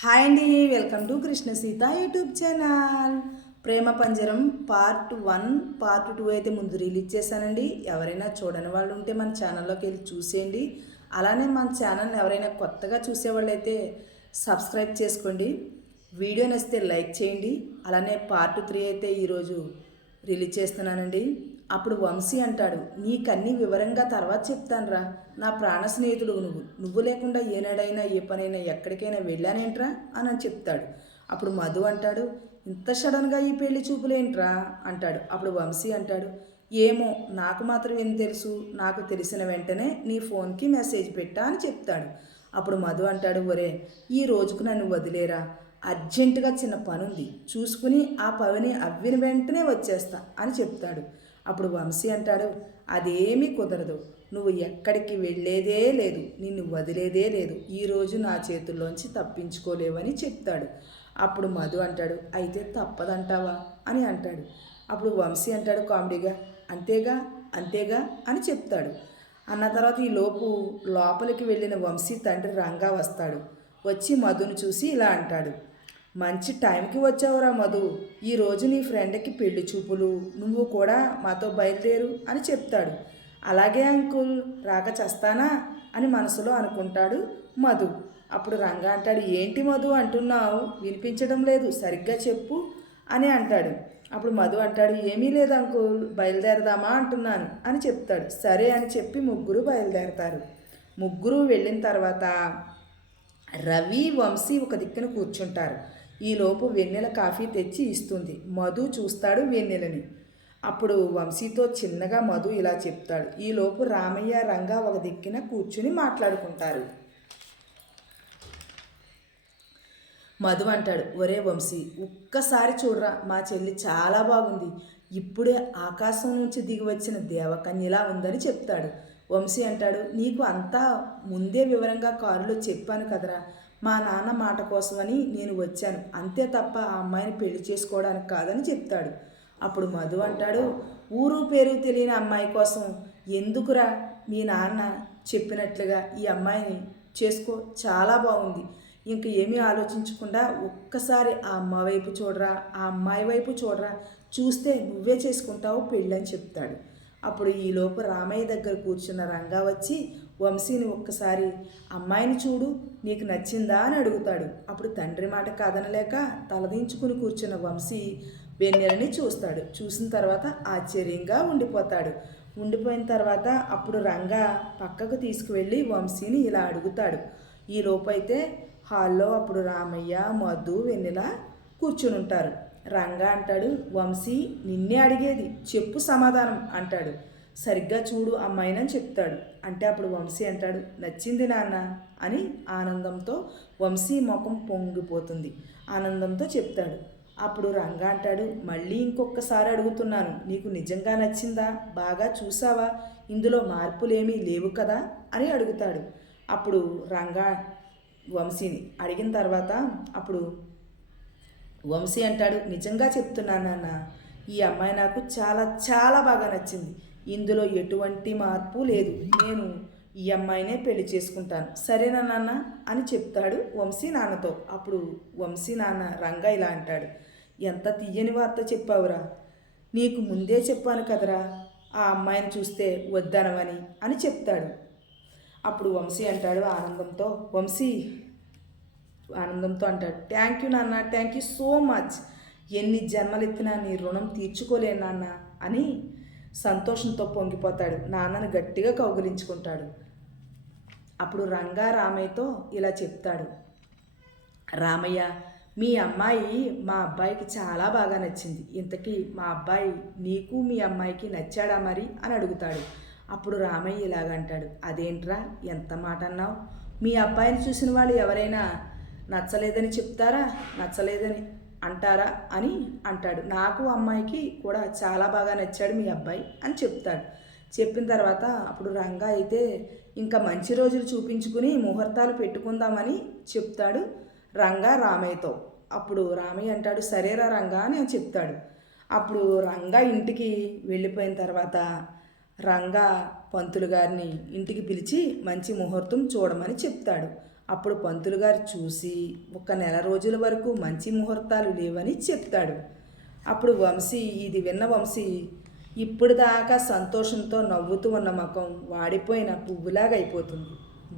Hi అండి, welcome to Krishna Sita YouTube channel. Prema Panjaram part 1 part 2 అయితే ముందు రిలీజ్ చేశానండి. ఎవరైనా చూడని వాళ్ళు ఉంటే మన ఛానల్లోకి వెళ్ళి చూసేయండి. అలానే మన ఛానల్ని ఎవరైనా కొత్తగా చూసేవాళ్ళు అయితే సబ్స్క్రైబ్ చేసుకోండి. వీడియో నచ్చితే లైక్ చేయండి. అలానే పార్ట్ 3 అయితే ఈరోజు రిలీజ్ చేస్తున్నానండి. అప్పుడు వంశీ అంటాడు, నీకన్నీ వివరంగా తర్వాత చెప్తానురా. నా ప్రాణ స్నేహితుడు నువ్వు లేకుండా ఏనాడైనా ఏ పనైనా ఎక్కడికైనా వెళ్ళానేంట్రా అని చెప్తాడు. అప్పుడు మధు అంటాడు, ఇంత సడన్గా ఈ పెళ్లి చూపులేంట్రా అంటాడు. అప్పుడు వంశీ అంటాడు, ఏమో నాకు మాత్రం ఏం తెలుసు, నాకు తెలిసిన వెంటనే నీ ఫోన్కి మెసేజ్ పెట్టా అని చెప్తాడు. అప్పుడు మధు అంటాడు, ఒరే ఈ రోజుకు నన్ను వదిలేరా, అర్జెంటుగా చిన్న పనుంది, చూసుకుని ఆ పని అవ్విన వెంటనే వచ్చేస్తా అని చెప్తాడు. అప్పుడు వంశీ అంటాడు, అదేమీ కుదరదు, నువ్వు ఎక్కడికి వెళ్ళేదే లేదు, నిన్ను వదిలేదే లేదు, ఈరోజు నా చేతుల్లోంచి తప్పించుకోలేవని చెప్తాడు. అప్పుడు మధు అంటాడు, అయితే తప్పదంటావా అని అంటాడు. అప్పుడు వంశీ అంటాడు కామెడీగా, అంతేగా అంతేగా అని చెప్తాడు. అన్న తర్వాత ఈ లోపలికి వెళ్ళిన వంశీ తండ్రి రంగా వస్తాడు. వచ్చి మధును చూసి ఇలా అంటాడు, మంచి టైంకి వచ్చావురా మధు, ఈరోజు నీ ఫ్రెండ్కి పెళ్లి చూపులు, నువ్వు కూడా మాతో బయలుదేరు అని చెప్తాడు. అలాగే అంకుల్, రాక చేస్తానా అని మనసులో అనుకుంటాడు మధు. అప్పుడు రంగా అంటాడు, ఏంటి మధు అంటున్నావు, వినిపించడం లేదు, సరిగ్గా చెప్పు అని అంటాడు. అప్పుడు మధు అంటాడు, ఏమీ లేదు అంకుల్, బయలుదేరదామా అంటున్నాను అని చెప్తాడు. సరే అని చెప్పి ముగ్గురు బయలుదేరతారు. ముగ్గురు వెళ్ళిన తర్వాత రవి వంశీ ఒక దిక్కున కూర్చుంటారు. ఈలోపు వెన్నెల కాఫీ తెచ్చి ఇస్తుంది. మధు చూస్తాడు వెన్నెలని. అప్పుడు వంశీతో చిన్నగా మధు ఇలా చెప్తాడు. ఈలోపు రామయ్య రంగా ఒక దిక్కున కూర్చుని మాట్లాడుకుంటారు. మధు అంటాడు, ఒరే వంశీ, ఒక్కసారి చూడరా, మా చెల్లి చాలా బాగుంది, ఇప్పుడే ఆకాశం నుంచి దిగి వచ్చిన దేవకన్యలా ఉందని చెప్తాడు. వంశీ అంటాడు, నీకు అంతా ముందే వివరంగా కారులో చెప్పాను కదరా, మా నాన్న మాట కోసమని నేను వచ్చాను, అంతే తప్ప ఆ అమ్మాయిని పెళ్లి చేసుకోవడానికి కాదని చెప్తాడు. అప్పుడు మధు అంటాడు, ఊరు పేరు తెలియని అమ్మాయి కోసం ఎందుకురా, మీ నాన్న చెప్పినట్లుగా ఈ అమ్మాయిని చేసుకో, చాలా బాగుంది, ఇంక ఏమీ ఆలోచించకుండా ఒక్కసారి ఆ అమ్మాయి వైపు చూడరా, ఆ అమ్మాయి వైపు చూడరా, చూస్తే నువ్వే చేసుకుంటావు పెళ్ళని చెప్తాడు. అప్పుడు ఈలోపు రామయ్య దగ్గర కూర్చున్న రంగా వచ్చి వంశీని ఒక్కసారి అమ్మాయిని చూడు, నీకు నచ్చిందా అని అడుగుతాడు. అప్పుడు తండ్రి మాట కాదనలేక తలదించుకుని కూర్చున్న వంశీ వెన్నెలని చూస్తాడు. చూసిన తర్వాత ఆశ్చర్యంగా ఉండిపోతాడు. ఉండిపోయిన తర్వాత అప్పుడు రంగా పక్కకు తీసుకువెళ్ళి వంశీని ఇలా అడుగుతాడు. ఈలోపు అయితే హాల్లో అప్పుడు రామయ్య మధు వెన్నెల కూర్చుని ఉంటారు. రంగా అంటాడు, వంశీ నిన్నే అడిగేది, చెప్పు సమాధానం అంటాడు. సరిగ్గా చూడు అమ్మాయినని చెప్తాడు. అంటే అప్పుడు వంశీ అంటాడు, నచ్చింది నాన్న అని ఆనందంతో వంశీ ముఖం పొంగిపోతుంది. ఆనందంతో చెప్తాడు. అప్పుడు రంగా అంటాడు, మళ్ళీ ఇంకొకసారి అడుగుతున్నాను, నీకు నిజంగా నచ్చిందా, బాగా చూసావా, ఇందులో మార్పులేమీ లేవు కదా అని అడుగుతాడు. అప్పుడు రంగా వంశీని అడిగిన తర్వాత అప్పుడు వంశీ అంటాడు, నిజంగా చెప్తున్నాను నాన్న, ఈ అమ్మాయి నాకు చాలా చాలా బాగా నచ్చింది, ఇందులో ఎటువంటి మార్పు లేదు, నేను ఈ అమ్మాయినే పెళ్లి చేసుకుంటాను, సరేనా నాన్న అని చెప్తాడు వంశీ నాన్నతో. అప్పుడు వంశీ నాన్న రంగా ఇలా అంటాడు, ఎంత తీయని వార్త చెప్పావురా, నీకు ముందే చెప్పాను కదరా ఆ అమ్మాయిని చూస్తే వద్దనవని అని చెప్తాడు. అప్పుడు వంశీ అంటాడు ఆనందంతో అంటాడు, థ్యాంక్ యూ నాన్న, థ్యాంక్ యూ సో మచ్, ఎన్ని జన్మలెత్తినా నీ రుణం తీర్చుకోలేను నాన్న అని సంతోషంతో పొంగిపోతాడు. నాన్నను గట్టిగా కౌగిలించుకుంటాడు. అప్పుడు రంగా రామయ్యతో ఇలా చెప్తాడు, రామయ్య, మీ అమ్మాయి మా అబ్బాయికి చాలా బాగా నచ్చింది, ఇంతకీ మా అబ్బాయి నీకు మీ అమ్మాయికి నచ్చాడా మరి అని అడుగుతాడు. అప్పుడు రామయ్య ఇలాగంటాడు, అదేంట్రా ఎంత మాట అన్నావు, మీ అబ్బాయిని చూసిన వాళ్ళు ఎవరైనా నచ్చలేదని చెప్తారా, నచ్చలేదని అంటారా అని అంటాడు. నాకు అమ్మాయికి కూడా చాలా బాగా నచ్చాడు మీ అబ్బాయి అని చెప్తాడు. చెప్పిన తర్వాత అప్పుడు రంగా అయితే ఇంకా మంచి రోజులు చూపించుకుని ముహూర్తాలు పెట్టుకుందామని చెప్తాడు రంగా రామయ్యతో. అప్పుడు రామయ్య అంటాడు, సరేరా రంగా అని చెప్తాడు. అప్పుడు రంగా ఇంటికి వెళ్ళిపోయిన తర్వాత రంగా పంతులు గారిని ఇంటికి పిలిచి మంచి ముహూర్తం చూడమని చెప్తాడు. అప్పుడు పంతులు గారు చూసి 1 నెల రోజుల వరకు మంచి ముహూర్తాలు లేవని చెప్తాడు. అప్పుడు వంశీ ఇది విన్న వంశీ ఇప్పుడు దాకా సంతోషంతో నవ్వుతూ ఉన్న ముఖం వాడిపోయిన పువ్వులాగా అయిపోతుంది.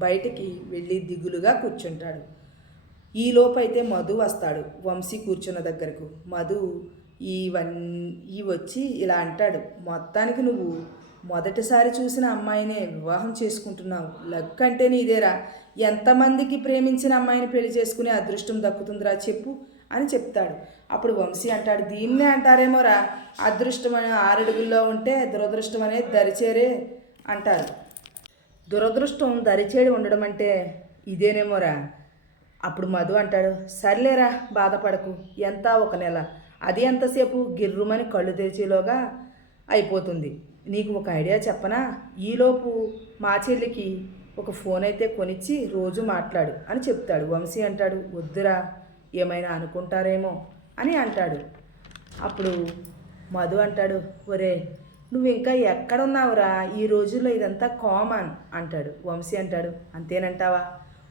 బయటికి వెళ్ళి దిగులుగా కూర్చుంటాడు. ఈలోపైతే మధు వస్తాడు వంశీ కూర్చున్న దగ్గరకు. మధు ఈ వచ్చి ఇలా అంటాడు, మొత్తానికి నువ్వు మొదటిసారి చూసిన అమ్మాయినే వివాహం చేసుకుంటున్నావు. లక్ అంటే నీదేరా. ఎంతమందికి ప్రేమించిన అమ్మాయిని పెళ్లి చేసుకునే అదృష్టం దక్కుతుందిరా చెప్పు అని చెప్తాడు. అప్పుడు వంశీ అంటాడు, దీన్నే అంటారేమోరా, అదృష్టం అని 6 అడుగుల్లో ఉంటే దురదృష్టం అనేది దరిచేరే అంటారు. దురదృష్టం దరిచేడి ఉండడం అంటే ఇదేనేమోరా. అప్పుడు మధు అంటాడు, సర్లేరా బాధపడకు, ఎంత 1 నెల, అది ఎంతసేపు గిర్రుమని కళ్ళు తెరిచేలోగా అయిపోతుంది. నీకు ఒక ఐడియా చెప్పనా, ఈలోపు మా చెల్లికి ఒక ఫోన్ అయితే కొనిచ్చి రోజు మాట్లాడు అని చెప్తాడు. వంశీ అంటాడు, వద్దురా, ఏమైనా అనుకుంటారేమో అని అంటాడు. అప్పుడు మధు అంటాడు, ఒరే నువ్వు ఇంకా ఎక్కడున్నావురా, ఈ రోజుల్లో ఇదంతా కామన్ అంటాడు. వంశీ అంటాడు, అంతేనంటావా?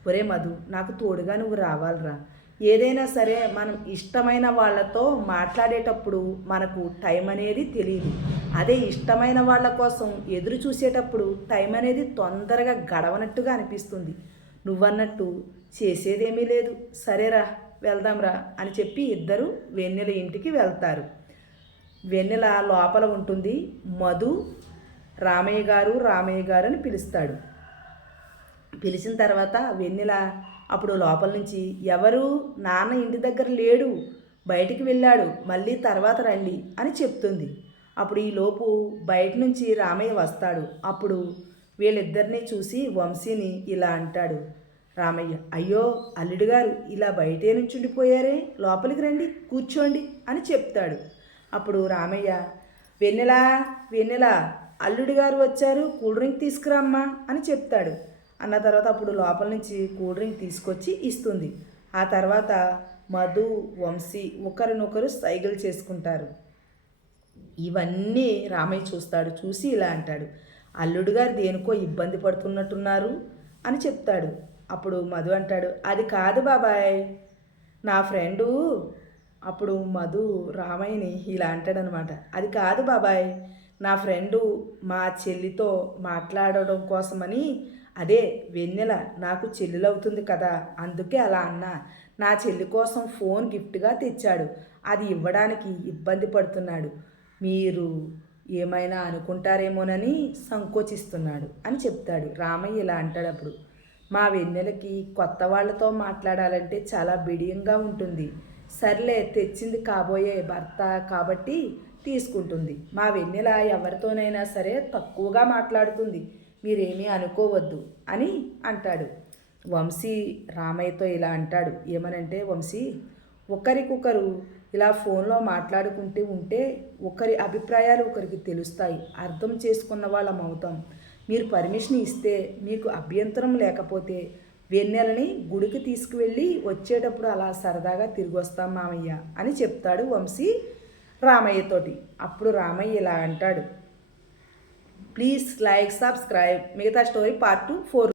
ఒరే మధు, నాకు తోడుగా నువ్వు రావాలిరా. ఏదైనా సరే మనం ఇష్టమైన వాళ్ళతో మాట్లాడేటప్పుడు మనకు టైం అనేది తెలియదు. అదే ఇష్టమైన వాళ్ళ కోసం ఎదురు చూసేటప్పుడు టైం అనేది తొందరగా గడవనట్టుగా అనిపిస్తుంది. నువ్వన్నట్టు చేసేదేమీ లేదు, సరేరా వెళ్దాంరా అని చెప్పి ఇద్దరు వెన్నెల ఇంటికి వెళ్తారు. వెన్నెల లోపల ఉంటుంది. మధు రామయ్య గారు అని పిలుస్తాడు. పిలిచిన తర్వాత వెన్నెల అప్పుడు లోపల నుంచి, ఎవరు, నాన్న ఇంటి దగ్గర లేడు, బయటికి వెళ్ళాడు, మళ్ళీ తర్వాత రండి అని చెప్తుంది. అప్పుడు ఈలోపు బయట నుంచి రామయ్య వస్తాడు. అప్పుడు వీళ్ళిద్దరినీ చూసి వంశీని ఇలా అంటాడు రామయ్య, అయ్యో అల్లుడు గారు ఇలా బయటే నుంచి ఉండిపోయారే, లోపలికి రండి కూర్చోండి అని చెప్తాడు. అప్పుడు రామయ్య, వెన్నెల అల్లుడు గారు వచ్చారు, కూల్ డ్రింక్ తీసుకురామ్మా అని చెప్తాడు. అన్న తర్వాత అప్పుడు లోపల నుంచి కూల్ డ్రింక్ తీసుకొచ్చి ఇస్తుంది. ఆ తర్వాత మధు వంశీ ఒకరినొకరు సైగలు చేసుకుంటారు. ఇవన్నీ రామయ్య చూస్తాడు. చూసి ఇలా అంటాడు, అల్లుడు గారు దేనికో ఇబ్బంది పడుతున్నట్టున్నారు అని చెప్తాడు. అప్పుడు మధు అంటాడు, అది కాదు బాబాయ్, నా ఫ్రెండు. అప్పుడు మధు రామయ్యని ఇలా అంటాడనమాట, అది కాదు బాబాయ్, నా ఫ్రెండు మా చెల్లితో మాట్లాడడం కోసమని, అదే వెన్నెల నాకు చెల్లెలవుతుంది కదా, అందుకే అలా అన్నా. నా చెల్లి కోసం ఫోన్ గిఫ్ట్గా తెచ్చాడు, అది ఇవ్వడానికి ఇబ్బంది పడుతున్నాడు, మీరు ఏమైనా అనుకుంటారేమోనని సంకోచిస్తున్నాడు అని చెప్తాడు. రామయ్య ఇలా అంటాడు. అప్పుడు మా వెన్నెలకి కొత్త వాళ్ళతో మాట్లాడాలంటే చాలా బిడియంగా ఉంటుంది. సర్లే, తెచ్చింది కాబోయే భర్త కాబట్టి తీసుకుంటుంది. మా వెన్నెల ఎవరితోనైనా సరే తక్కువగా మాట్లాడుతుంది, మీరేమీ అనుకోవద్దు అని అంటాడు. వంశీ రామయ్యతో ఇలా అంటాడు, ఏమనంటే, వంశీ, ఒకరికొకరు ఇలా ఫోన్లో మాట్లాడుకుంటూ ఉంటే ఒకరి అభిప్రాయాలు ఒకరికి తెలుస్తాయి, అర్థం చేసుకున్న వాళ్ళం అవుతాం. మీరు పర్మిషన్ ఇస్తే, మీకు అభ్యంతరం లేకపోతే వెన్నెలని గుడికి తీసుకువెళ్ళి వచ్చేటప్పుడు అలా సరదాగా తిరిగి వస్తాం మామయ్య అని చెప్తాడు వంశీ రామయ్యతోటి. అప్పుడు రామయ్య ఇలా అంటాడు, ప్లీజ్ లైక్, సబ్స్క్రైబ్. మిగతా స్టోరీ పార్ట్ 2, 4.